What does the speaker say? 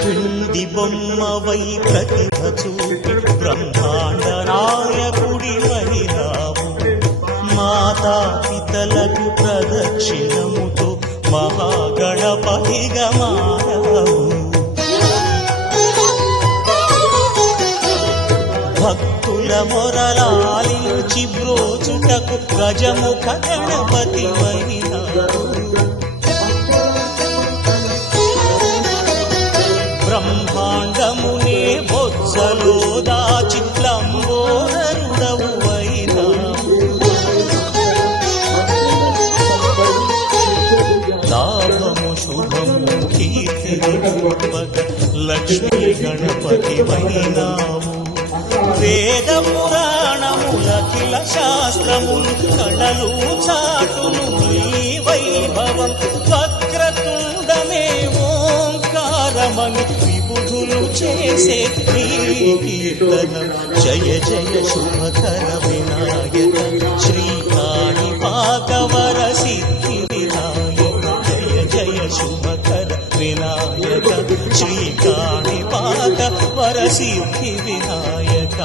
పిండి బొమ్మవై ప్రతిభ చూపి బ్రహ్మాండ నాయకుడి వైరావు మాతా పితలకు ప్రదక్షిణముతో మహాగణపతిగా మారావు భక్తుల మొరలాలించి బ్రోచుటకు గజముఖ గణపతి వైనావు బ్రహ్మాండమునే బొజ్జలో దాచి లంబోదరుడవు వైనావు లాభము శుభము కీర్తి లక్ష్మీ గణపతి వైనావు వేద పురాణములఖిల శాస్త్రములు కళలు చాటును నీ వైభవం వక్రతుండమే ఓంకారమని విబుధులు చేసే నీ కీర్తనం జయ జయ శుభకర వినాయక శ్రీకాళి భాగవర సిద్ధి వినాయక జయ జయ శుభకర వినాయక శ్రీకాళి భాగవర సిద్ధి వినాయక